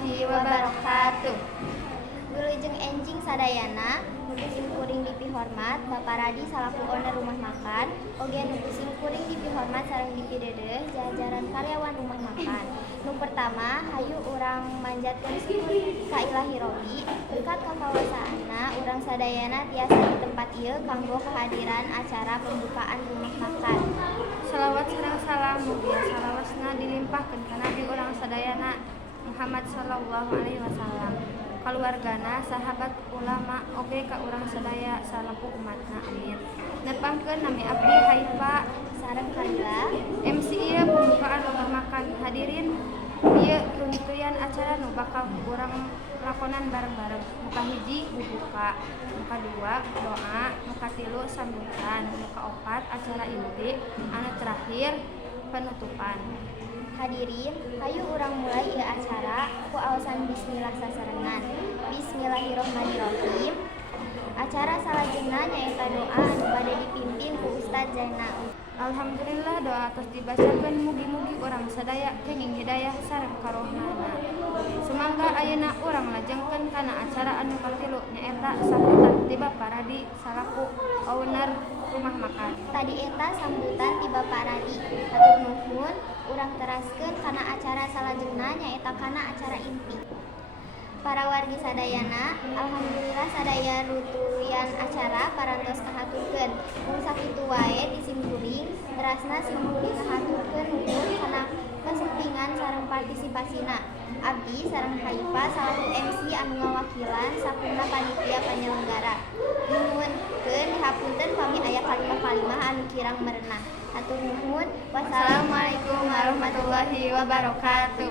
warahmatullahi wabarakatuh. Wilujeng enjing sadayana nutu simkuring dipihormat Bapak Radi salaku owner rumah makan oge nutu simkuring dipihormat sareng dipideudeung jajaran karyawan rumah makan. Nu pertama hayu urang manjatkeun syukur ka Ilahi Robbi berkat kakawasaanna urang sadayana tiasa di tempat ieu kanggo kehadiran acara pembukaan rumah makan. Salawat sareng salam mugia salawasna dilimpahkeun ka Nabi urang sadayana Muhammad sallallahu alaihi wasallam, kaluargana, sahabat, ulama, oge ka urang sadaya salaku umatna, amin. Nepangkeun nami abdi Haifa Sareng Kalila MC ieu pembukaan rumah makan. Hadirin ieu runtuyan acara nu bakal urang lakonan bareng-bareng. Muka hiji bubuka, muka dua doa, muka tilu sambutan, muka opat acara inti, anu terakhir penutupan. Hadirin, hayu urang mulai ieu acara ku aosan bismillah sasarengan. Bismillahirrahmanirrahim. Acara salajengna nyaeta doa anu bade dipimpin ku Ustaz Zainal. Alhamdulillah doa tos dibacakeun mugi-mugi urang sadaya kenging hidayah sareng karohmana. Sumangga ayeuna urang lajengkeun kana acara anu katilu nyaeta sambutan ti Bapak Radi salaku owner rumah makan. Tadi eta sambutan ti Bapak Radi. Hatur nuhun, urang teraskeun kana acara salajengna nyaeta kana acara inti. Para wargi sadayana, alhamdulillah sadaya rutuyan acara parantos kahaturkeun. Mung sakitu wae ti simkuring, terasna simkuring ngahaturkeun nuhun kana kasempingan sareng partisipasina. Abdi sareng Haifa salaku MC anu ngawakilan sakumna panitia panyelenggara. Nuhunkeun dihapunten pami aya kalimah-kalimah anu kirang merenah. Hatur nuhun. Wassalamualaikum warahmatullahi wabarakatuh.